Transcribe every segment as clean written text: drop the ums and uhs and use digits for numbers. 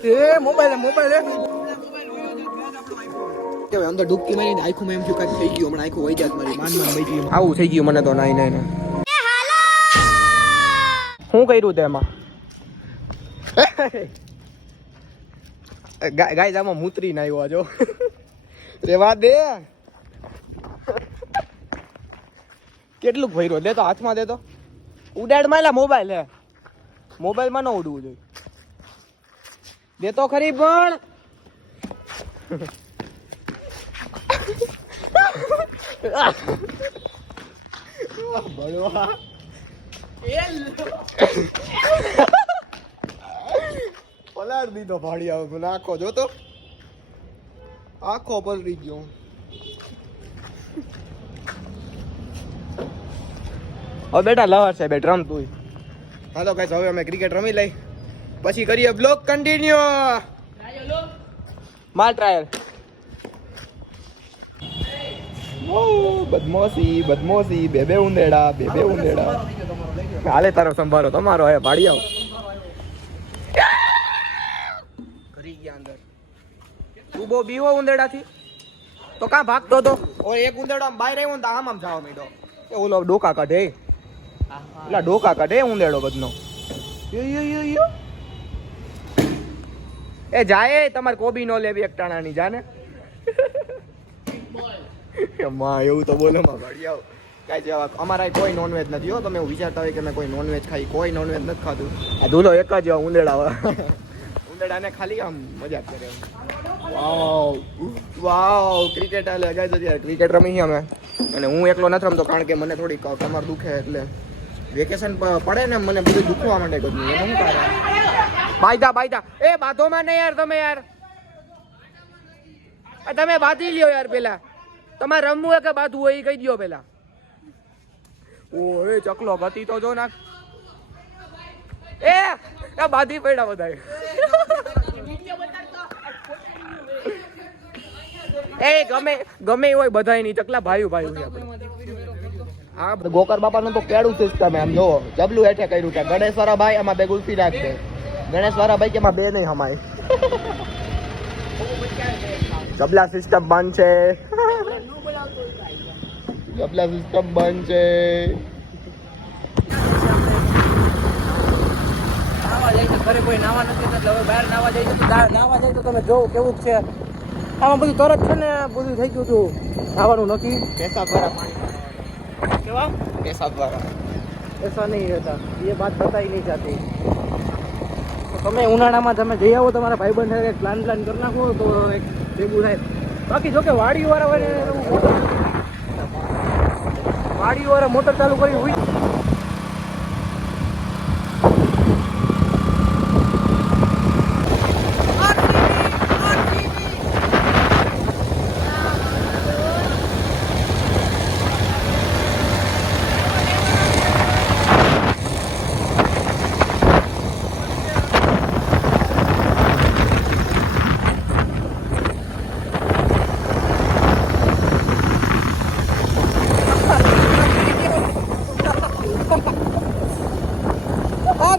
એ mobile કે અંદર ડૂબકી મારીને આંખોમાં એમ થયું કાંઈક થઈ ગયું હમણાં આંખો વહી જાત મારી માનમાં વહી ગયું આવું થઈ ગયું મને તો નાઈ શું કર્યું તેમાં ગાય આમાં મૂતરી ના આવ્યો જો રેવા દે કેટલું ભર્યો દે તો હાથમાં દે તો ઉડાડ માયલા મોબાઈલ હે મોબાઈલમાં ન ઉડવું જોઈએ દે તો ખરી પણ બળવા પલાર દીધો ભાડી આવો નાખો જો તો આખો પલરી ગયો હવે બેટા લવર સાહેબ રમ તું હાલો ગાઈસ હવે અમે ક્રિકેટ રમી લઈ પછી કરીએ બ્લોગ કન્ટિન્યુ માર ટ્રાયલ બદમોસી બે ઉંદેડા હાલે તારો સંભારો તમારો હે ભાડી આવો કરી ગયા અંદર તું બહુ બીવો ઉંદેડાથી તો કાં ભાગતો તો ઓય એક ઉંદેડો આમ બહાર આવ્યો ને તો આમ જવા માંડ્યો એ ઓલો ડોકા કાઢે એલા ડોકા કાઢે ઉંદેડો બધનો એ જાય તમારે કોબી નો લેવી એક ટાણાની જાને માં એવું તો બોલો માં ભાડી આવો કાંઈ જવા અમારા કોઈ નોનવેજ નથી હો તમે એવું વિચારતા હોય કે મેં કોઈ નોનવેજ ખાઈ કોઈ નોનવેજ નથી ખાધું આ ધૂલો એક જ ઉંદેડાને ખાલી આમ મજાક કરે વાવ ક્રિકેટ હાલે ગાઈસ અત્યારે ક્રિકેટ રમી અમે અને હું એકલો નથી રમતો કારણ કે મને થોડી કમર દુખે એટલે વેકેશન પડે ને મને બધું દુખવા માંડે બધું એનું શું કારણ બાયદા એ બાધોમાં નહીં યાર તમે બાંધી લ્યો યાર પેલા તમારે રમવું હોય કે બાંધવું હોય એ કહી દો પેલા ઓએ ચકલો ગતિ તો જો નાખ એ બાંધી પડ્યા બધા એ ગમે હોય બધાય નહીં ચકલા ભાઈ હા ગોકર બાપા નું તો કેળું સિસ્ટમ એમ જો જબલું હેઠે કર્યું કે ગણેશ વાળા ભાઈ આમાં બે ગુલ્ફી નાખ દે ગણેશ વાળા ભાઈ કે એમાં બે નહીં હમાય જબલા સિસ્ટમ બંધ છે ઘરે કોઈ નાવા નથી એટલે હવે બહાર નાવા જાય તો તમે જોવો કેવું છે આમાં બધું તરત છે ને બધું થઈ ગયું હતું નાવાનું નથી પેશાબ વાળા પાણી કેવા પેશાબ વાળા ऐसा नहीं रहता ये बात बताई नहीं जाती તમે ઉનાળામાં તમે જઈ આવો તમારા ભાઈબંધ સાથે પ્લાન કરી નાખો તો એક ભેગું થાય બાકી જો કે વાડીવાળા મોટર ચાલુ કરી હોય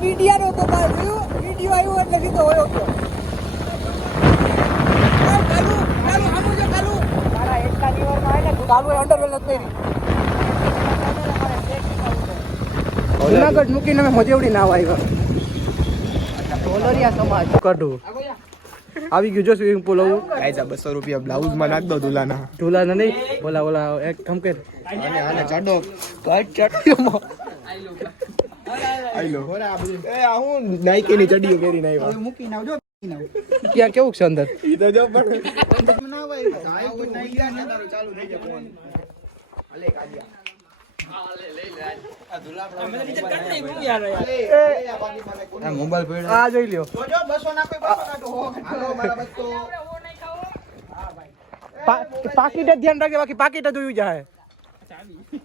વિડિયો તો વિડિયો આવ્યો એટલે સીધો હોયો ગયો કાલુ મારા એકલા દિવસમાં આવે ને કાલુ અંડરવેલ નથી પહેરી જુનાગઢ મૂકીને અમે મજેવડી નાવા આવ્યા ઢોલરિયા સમાજ કાઢું આવી ગયું જો સ્વિમિંગ પુલ આવું કાયજા 200 રૂપિયા બ્લાઉઝ માં નાખ દો ધુલાના નહીં બોલા એક ધમકે અને ચાડો ચાટીઓમાં આઈલો એ આ હું નાઈકી ની ચડીઓ પહેરીને આવ્યો મૂકીને આવજો ક્યાં કેવું છે અંદર ઈ તો જો પણ ના ભાઈ સાહેબ કોઈ નાઈ ગયા ને તારો ચાલુ થઈ જાય ફોન હાલે કાઢ્યા હાલે લઈ લે આ ધુલાપડા અમે નીચે કાઢ નહીં હું યાર આ મોબાઈલ પડ્યો આ જોઈ લ્યો જોજો 200 નાખો 200 કાઢો હાલો મારા બચ્ચો હા ભાઈ પાકીટ ધ્યાન રાખે બાકી પાકીટ જોયું જાય ચાવી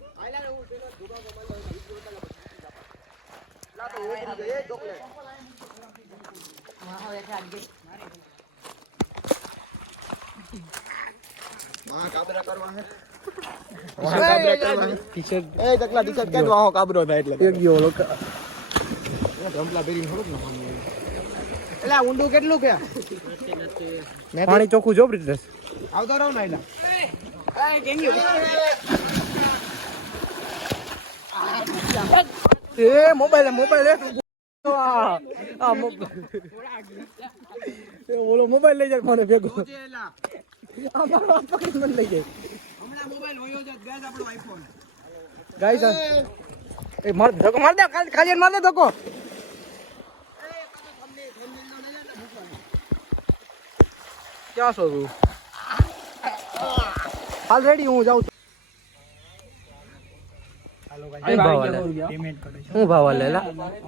કાબરો થાય એટલે એટલે ઊંડું કેટલું કે પાણી ચોખ્ખું જો બ્રિટેશ આવતો રહો ને એ મોબાઈલ ઓલો મોબાઈલ લઈ જાય મને ભેગો અમારો પકડી મને લઈ જાય હમણાં મોબાઈલ હોયો જ ગાઈસ આપણો આઈફોન ગાઈસ એ માર ધક્કો માર દે કાજે માર દે ધક્કો ક્યાં છો તું હાલ રેડી હું જાઉં હું ભાવ લેલા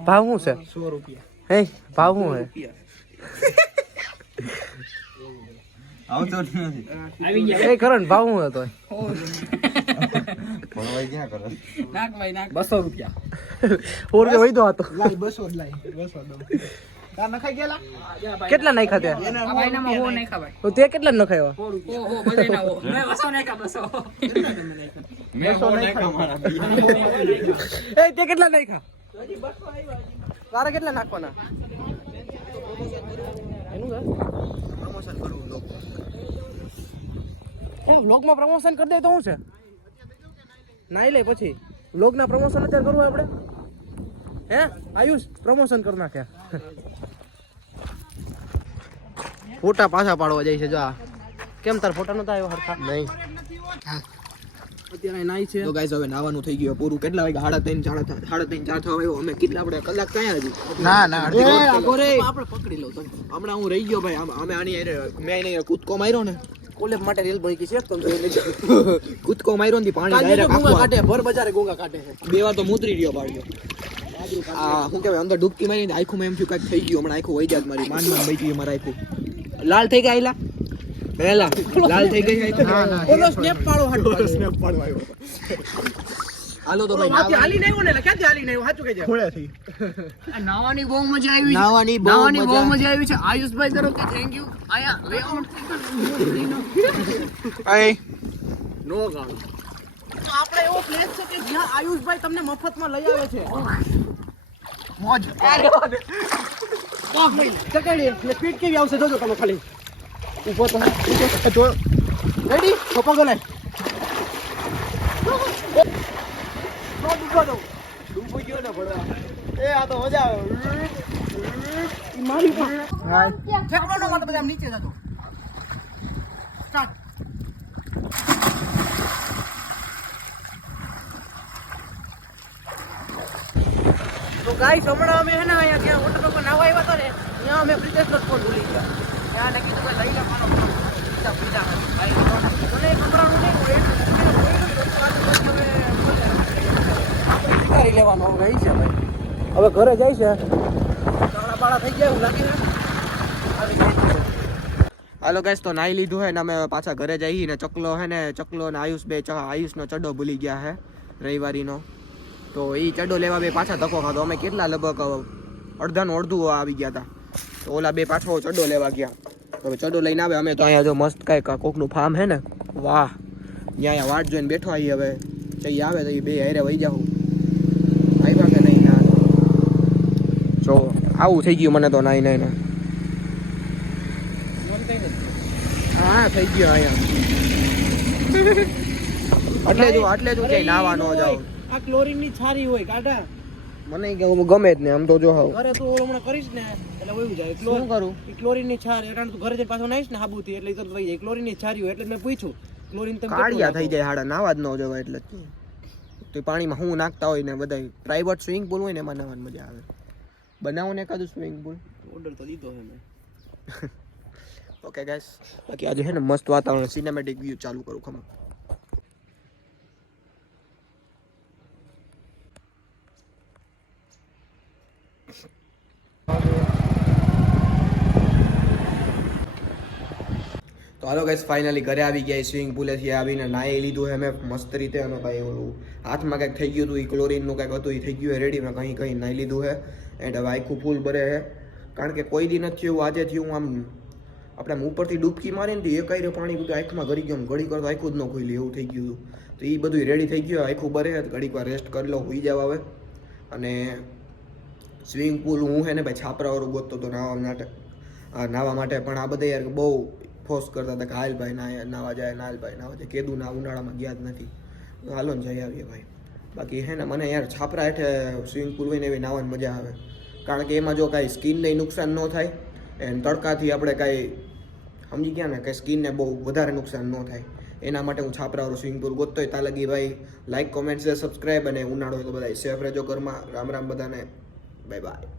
ભાવ શું છે 100 રૂપિયા હે ભાવ શું હે આવતો નથી આવી ગયા એ કરણ ભાવ શું હતો ભણવાઈ ક્યાં કરે નાક ભાઈ નાક 200 રૂપિયા ઓર કે વઈતો હતો લાઈ 200 લાઈ 200 દો તા નખાઈ ગયેલા કેટલા નાખ્યા તે આ ભાઈનામાં હો નહીં ખાવાય તો તે કેટલા નખાયો હો બધાયના હો મેં 200 નહીં ખા 200 મેં હો નાખ્યા મારા એ તે કેટલા નાખ્યા હજી 200 આવ્યા તારે કેટલા નાખવાના એનું કે પ્રમોશન કરવું લોક એ વ્લોગમાં પ્રમોશન કરી દે તો શું છે નાઈ લે પછી વ્લોગના પ્રમોશન અત્યારે કરવું આપણે હે આયુષ પ્રમોશન કરી નાખ્યા ફોટા પાછા પાડવા જાય છે જા કેમ તાર ફોટા નતા આવ્યો હરખા નહીં અત્યારે નાઈ છે તો ગાઈસ હવે નાવાનું થઈ ગયું પૂરું કેટલા વાગે 3:30 4 થવા આવ્યો અમે કેટલા આપણે કલાક ક્યાં હજી ના આપણે પકડી લો તમે હમણાં હું રહી ગયો ભાઈ અમે આની મેં આને કૂદકો માર્યો ને કોલેબ માટે રેલ ભરી છે તમે જોઈ લેજો કૂદકો માર્યો ને પાણી ડાયરેક્ટ ગોંગા કાઢે ભર બજારે ગોંગા કાઢે છે બે વાર તો મૂતરી રહ્યો પાડ્યો આ હું કહેવાય અંદર ડૂબકી મારીને આંખોમાં એમ થયું કાંઈક થઈ ગયું હમણાં આંખો વહી જાત મારી માન બચી મારા આંખો લાલ થઈ ગયા પહેલા લાલ થઈ ગઈ ઓલો સ્નેપ પાડો હાટો સ્નેપ પાડો આવ્યો હાલો તો ભાઈ હાલી નહીં ને ક્યાંથી હાલી નહીં સાચું કહેજે ખોળેથી આ નાવાની બહુ મજા આવી છે નાવાની બહુ મજા આવી છે આયુષભાઈ તરફથી થેન્ક યુ આયા વે આઉટ આય નો ગાળ તો આપણે એવો પ્લેસ છે કે જ્યાં આયુષભાઈ તમને મફતમાં લઈ આવે છે મોજ ચકડી ને સ્પીડ કેવી આવશે જોજો તમે ખાલી ઊભો તો રેડી પપ્પા ગોલે ડૂબો ગયો ને ભડવા એ આ તો મજા આવે મારી પણ ઠેકવાનો માટે બધા આમ નીચે જતો સ્ટાર્ટ તો ગાઈસ હમણાં અમે હે ને અહીંયા જ્યાં હોટલ પર નાવા આવ્યા હતા ને ત્યાં અમે બ્રિટેશનો ફોન ભૂલી ગયા ત્યાં ને કીધું કે લઈ લે મારો પીઝા ભાઈ મને ખબરાનું નહીં હોય લેવાનો રહી છે ભાઈ હવે ઘરે જાય છે કાળા બાળા થઈ ગયા એવું લાગે છે હાલો ગાઈસ તો નાઈ લીધું હે ને અમે પાછા ઘરે જઈએ ને ચકલો હે ને ચકલો ને આયુષનો ચડ્ડો ભૂલી ગયા હે રવિવારીનો તો એ ચડ્ડો લેવા બે પાછા ધક્કો ખાધો અમે કેટલા લગભગ અડધાનું અડધું આવી ગયા હતા તો ઓલા બે પાછો ચડ્ડો લેવા ગયા તો હવે ચડ્ડો લઈને આવે અમે તો અહીંયા જો મસ્ત કાંઈક કોકનું ફાર્મ હે ને વાહ અહીંયા વાટ જોઈને બેઠો આવી હવે જઈ આવે તો એ બે હારે વહી જાઉં આવ્યા કે નહીં ના જો આવું થઈ ગયું મને તો નાઈ નાઈને હા થઈ ગયો અહીંયા એટલે જ ક્યાંય નાવા ન જાવ આ ક્લોરીન ની છારી હોય કાઢા મને ગમે જ ને આમ તો જો હાવ ઘરે તું હમણાં કરીશ ને એટલે વયું જાય શું કરું ક્લોરીન ની છાર એટલે તું ઘરે જઈને પાછો નાઈશ ને હાબુથી એટલે તરત વહી જાય ક્લોરીન ની છારી હોય એટલે મેં પૂછ્યું ક્લોરીન તમે કાળિયા થઈ જાય હાડા નાવા જ ન જવાય એટલે તો પાણીમાં હું નાખતા હોય ને બધા પ્રાઇવેટ સ્વિમિંગ પુલ હોય ને એમાં નાવાની મજા આવે બનાવો ને એકાદું સ્વિમિંગ પુલ ઓર્ડર તો દીધો છે મેં ઓકે ગાઈસ બાકી આજે છે ને મસ્ત વાતાવરણ સિનેમેટિક વ્યૂ ચાલુ કરું ખમા તો હાલો ગાઈસ ફાઇનલી ઘરે આવી ગયા સ્વિમિંગ પુલેથી આવીને નાહી લીધું હે મેં મસ્ત રીતે અને ભાઈ ઓલું હાથમાં કંઈક થઈ ગયું હતું એ ક્લોરીનનું કંઈક હતું એ થઈ ગયું હે રેડી મેં કંઈ નાહી લીધું હે એન્ડ હવે આખું ફૂલ ભરે હે કારણ કે કોઈ દી નથી થયું આજે થયું આમ આપણે આમ ઉપરથી ડૂબકી મારીને એ કઈ પાણી બધું આંખમાં ગળી ગયું ઘડી કરતો આખું જ ન ખુલ્યું એવું થઈ ગયું હતું તો એ બધું રેડી થઈ ગયું આખું ભરે ઘડીક વાર રેસ્ટ કરી લો હોઈ જાવ હવે અને સ્વિમિંગ પુલ હું હે ને ભાઈ છાપરાવાળું ગોતતો હતો નાવા માટે આ નાવા માટે, પણ આ બધા યાર બહુ ફોર્સ કરતા હતા કે હાલ ભાઈ નાવા જાય, નાવા જાય. કીધું ના, ઉનાળામાં ગયા જ નથી. હાલો ને જઈ આવીએ ભાઈ. બાકી હે ને મને યાર છાપરા હેઠે સ્વિમિંગ પુલ હોય ને એવી નાવાની મજા આવે, કારણ કે એમાં જો કાંઈ સ્કિનને નુકસાન ન થાય અને તડકાથી આપણે કાંઈ સમજી ગયા ને, કે સ્કિનને બહુ વધારે નુકસાન ન થાય, એના માટે હું છાપરાવાળું સ્વિમિંગ પુલ ગોતતો હોય. ત્યાં લગી ભાઈ લાઈક, કોમેન્ટ, શેર, સબસ્ક્રાઈબ, અને ઉનાળો તો બધા સેફ રહેજો ઘરમાં. રામ રામ બધાને, બાય બાય.